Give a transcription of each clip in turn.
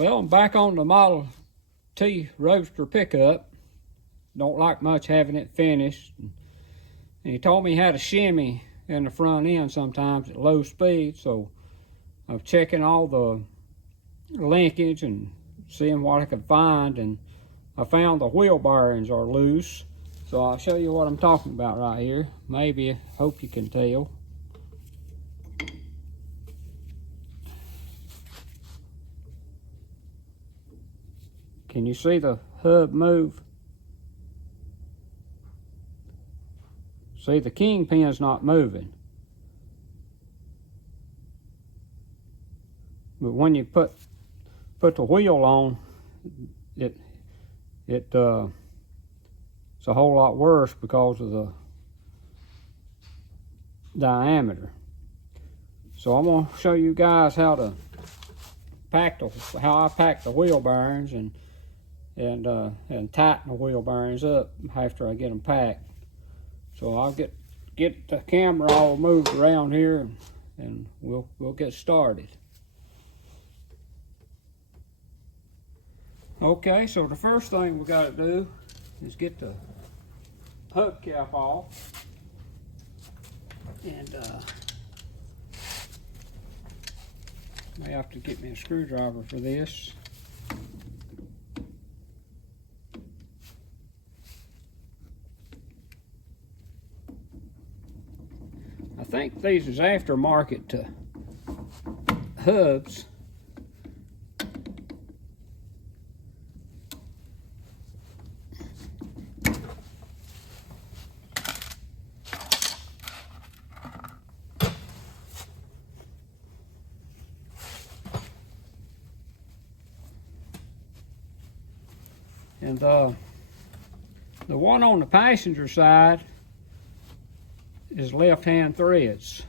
Well, I'm back on the Model T Roadster pickup. Don't like much having it finished. And he told me how to shimmy in the front end sometimes at low speed, so I'm checking all the linkage and seeing what I could find, and I found the wheel bearings are loose. So I'll show you what I'm talking about right here. Maybe, hope you can tell. Can you see the hub move? See, the kingpin's not moving. But when you put the wheel on, it's a whole lot worse because of the diameter. So I'm gonna show you guys how to how I pack the wheel bearings and tighten the wheel bearings up after I get them packed. So I'll get the camera all moved around here, and we'll get started. Okay, so the first thing we got to do is get the hubcap off, and may have to get me a screwdriver for this. I think these is aftermarket to hubs. And the one on the passenger side is left-hand threads.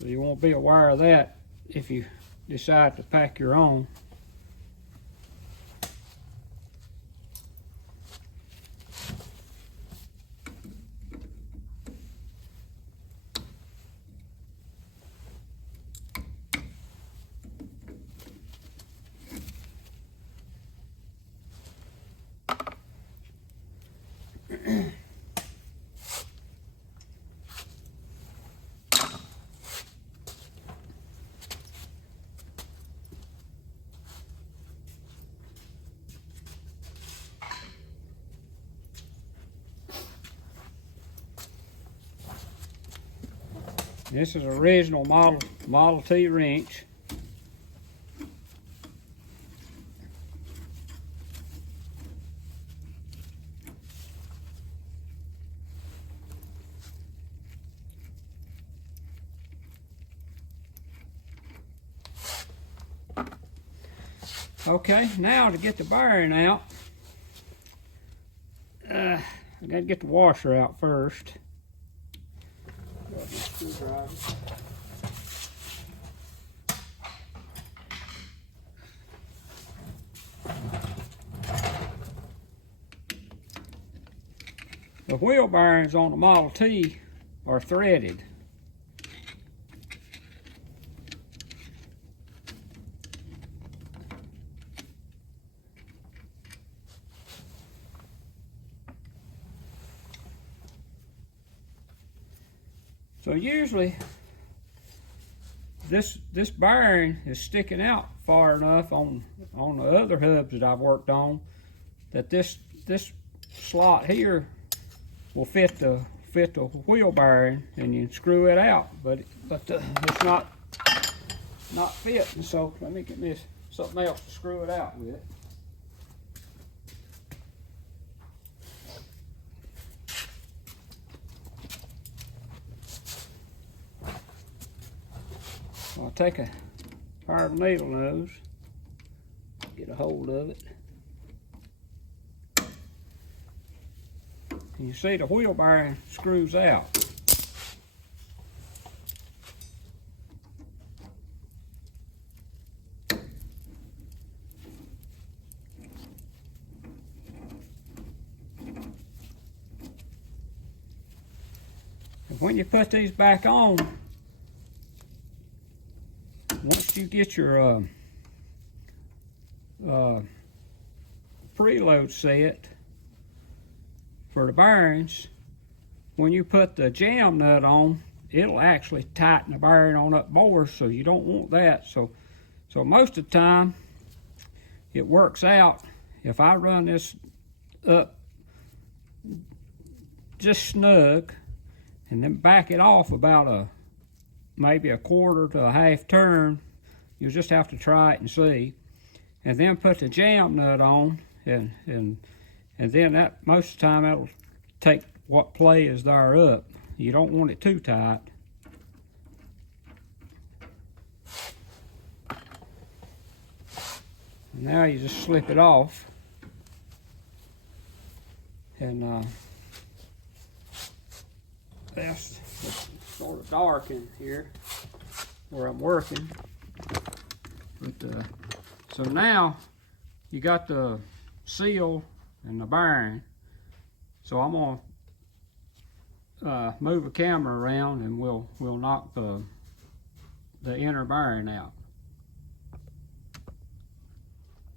So you won't be aware of that if you decide to pack your own. This is original Model T wrench. Okay, now to get the bearing out, I got to get the washer out first. The wheel bearings on the Model T are threaded. So usually this bearing is sticking out far enough on the other hubs that I've worked on that this slot here will fit the wheel bearing, and you screw it out, but it's not fitting. So let me get me something else to screw it out with. I'll take a pair of needle nose, get a hold of it. And you see the wheel bearing screws out. And when you put these back on, once you get your preload set for the bearings, when you put the jam nut on, it'll actually tighten the bearing on up more, so you don't want that. So most of the time it works out if I run this up just snug and then back it off about maybe a quarter to a half turn. You'll just have to try it and see, and then put the jam nut on, and then that most of the time that'll take what play is there up. You don't want it too tight. Now you just slip it off, and it's sort of dark in here where I'm working. But so now you got the seal and the bearing. So I'm gonna move the camera around, and we'll knock the inner bearing out.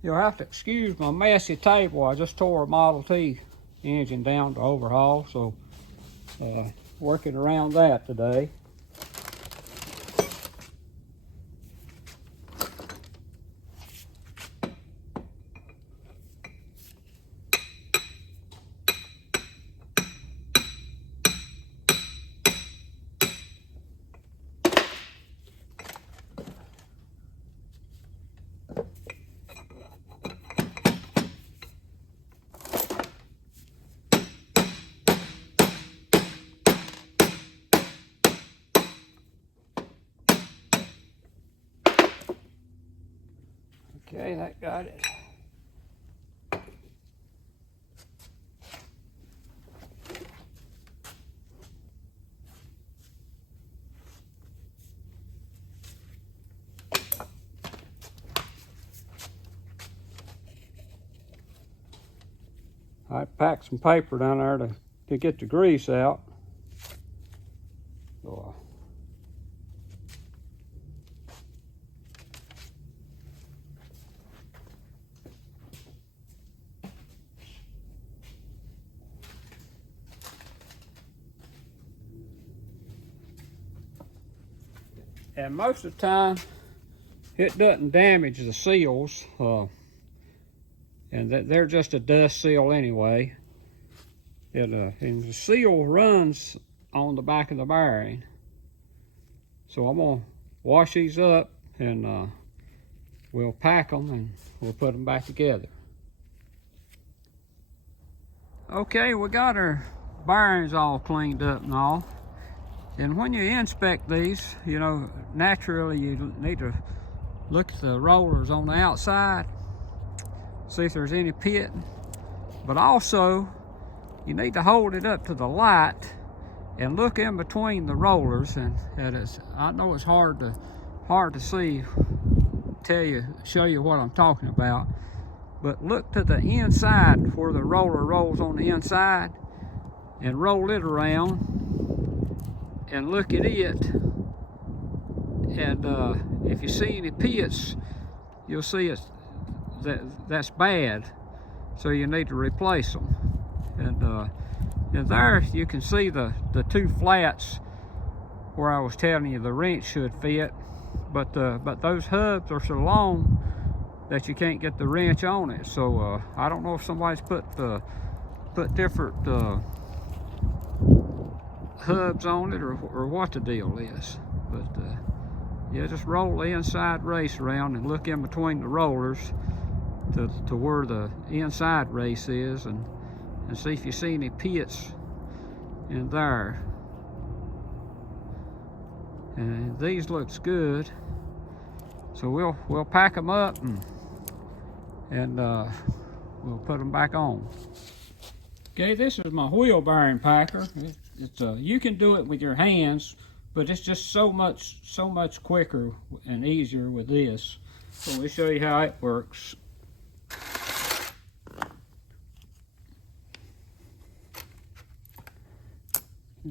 You'll have to excuse my messy table. I just tore a Model T engine down to overhaul, so working around that today. Okay, that got it. I packed some paper down there to get the grease out. So, and most of the time it doesn't damage the seals, and they're just a dust seal anyway. And the seal runs on the back of the bearing. So I'm gonna wash these up, and we'll pack them and we'll put them back together. Okay, we got our bearings all cleaned up and all. And when you inspect these, you know, naturally you need to look at the rollers on the outside, see if there's any pit. But also, you need to hold it up to the light and look in between the rollers. And I know it's hard to see, show you what I'm talking about. But look to the inside where the roller rolls on the inside, and roll it around and look at it. And if you see any pits, you'll see that's bad, so you need to replace them. And there you can see the two flats where I was telling you the wrench should fit, but those hubs are so long that you can't get the wrench on it. So I don't know if somebody's put different hubs on it, or what the deal is. But yeah, just roll the inside race around and look in between the rollers to where the inside race is, and see if you see any pits in there. And these looks good, so we'll pack them up and we'll put them back on. Okay, this is my wheel bearing packer. It's you can do it with your hands, but it's just so much quicker and easier with this. So let me show you how it works.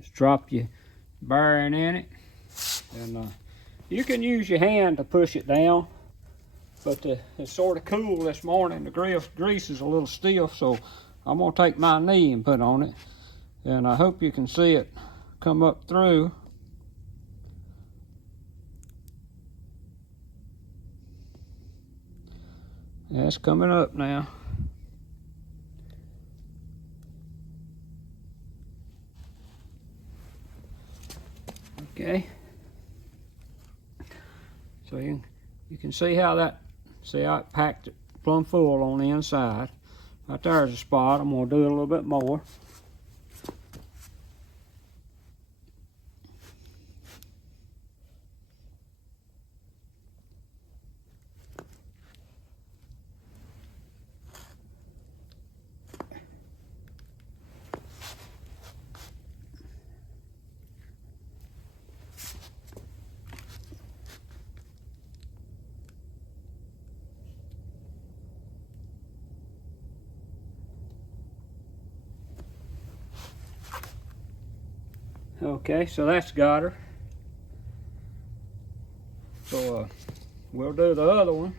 Just drop your bearing in it, and You can use your hand to push it down, but it's sort of cool this morning. The grease is a little stiff, so I'm gonna take my knee and put on it. And I hope you can see it come up through. Yeah, it's coming up now. Okay. So you can see how it packed it plumb full on the inside. Right there's a spot. I'm gonna do it a little bit more. Okay, so that's got her. So we'll do the other one.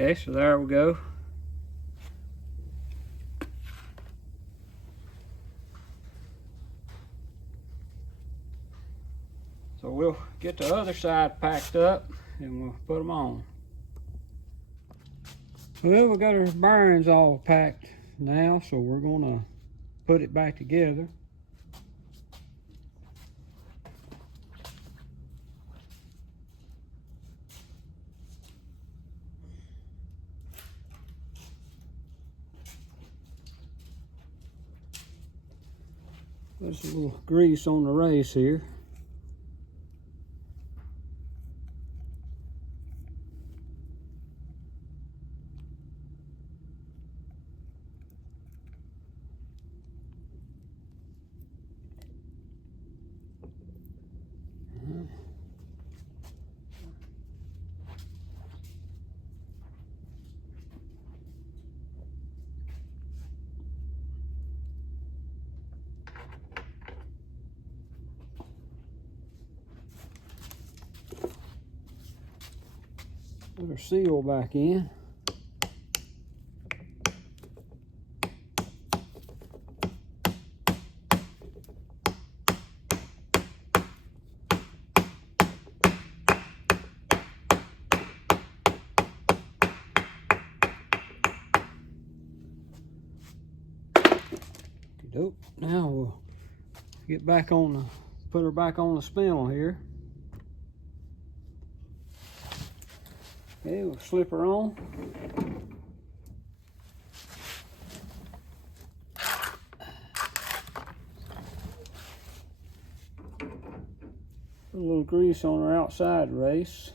Okay, so there we go. So we'll get the other side packed up and we'll put them on. Well, we got our bearings all packed now, so we're gonna put it back together. There's a little grease on the race here. Put our seal back in. Dope. Now we'll get back on the, put her back on the spindle here. Okay, we'll slip her on. Put a little grease on her outside race.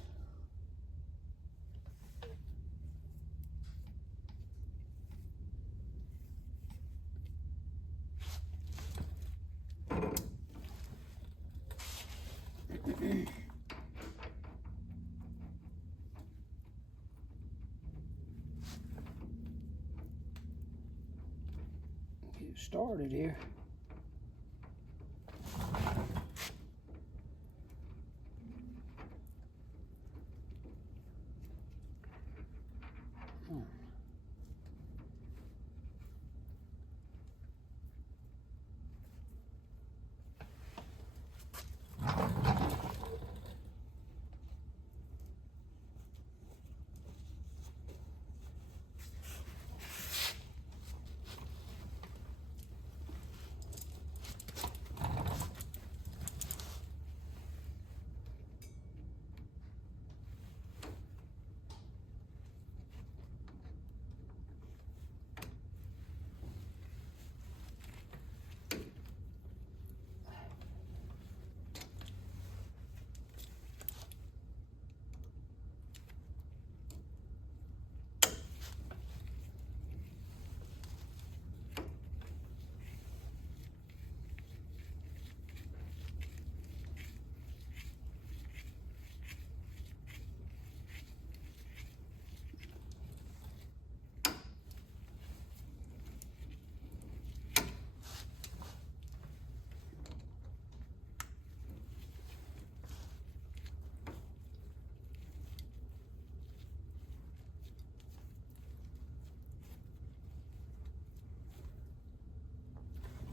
Get started here.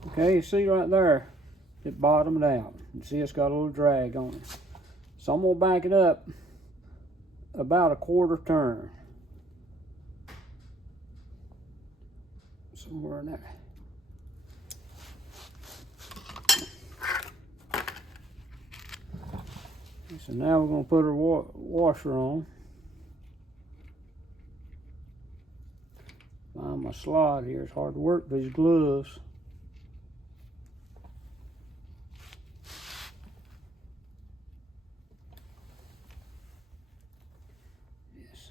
Okay, you see right there, it bottomed out. You see it's got a little drag on it. So I'm gonna back it up about a quarter turn. Somewhere in there. So now we're gonna put our washer on. Find my slot here, it's hard to work these gloves. Yes.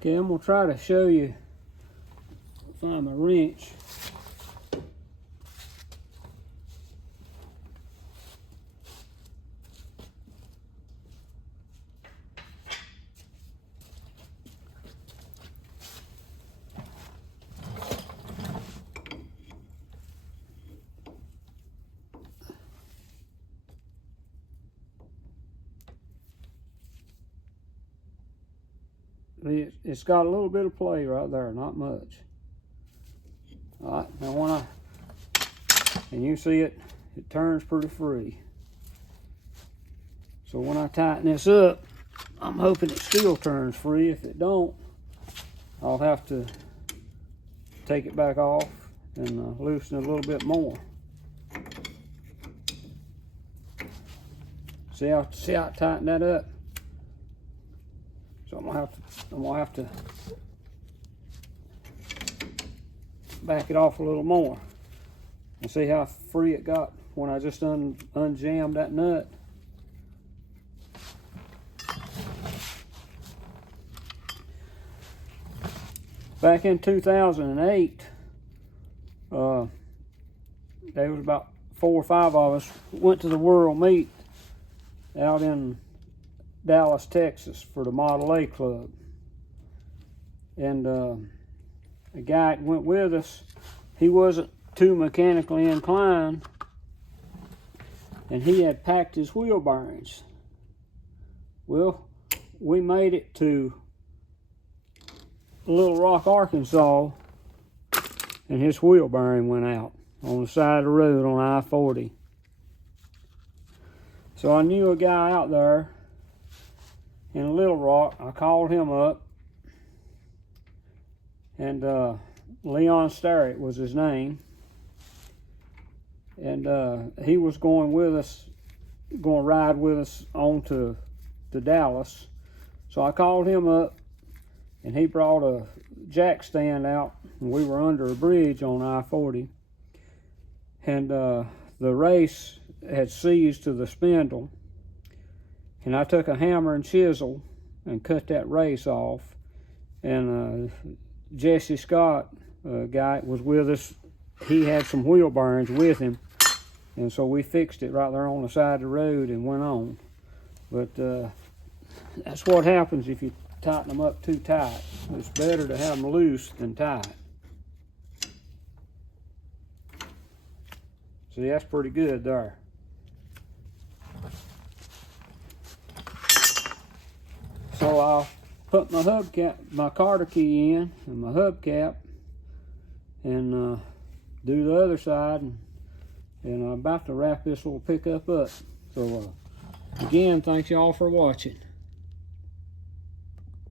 Okay, I'm gonna try to show you, find my wrench. It's got a little bit of play right there, not much. All right, now and you see it turns pretty free. So when I tighten this up, I'm hoping it still turns free. If it don't, I'll have to take it back off and loosen it a little bit more. See how I tighten that up? So I'm gonna have to back it off a little more and see how free it got when I just unjammed that nut. Back in 2008, there was about 4 or 5 of us went to the World Meet out in Dallas, Texas for the Model A Club. And a guy that went with us, he wasn't too mechanically inclined, and he had packed his wheel bearings. Well, we made it to Little Rock, Arkansas, and his wheel bearing went out on the side of the road on I-40. So I knew a guy out there in Little Rock. I called him up, and Leon Starrett was his name, and he was going with us, going to ride with us on to Dallas. So I called him up, and he brought a jack stand out, and we were under a bridge on I-40, and the race had seized to the spindle, and I took a hammer and chisel and cut that race off. And Jesse Scott, a guy that was with us, he had some wheel bearings with him, and so we fixed it right there on the side of the road and went on. But that's what happens if you tighten them up too tight. It's better to have them loose than tight. See, that's pretty good there. So I'll put my hubcap, my Carter key in, and my hubcap, and do the other side, and I'm about to wrap this little pickup up. So again, thanks y'all for watching.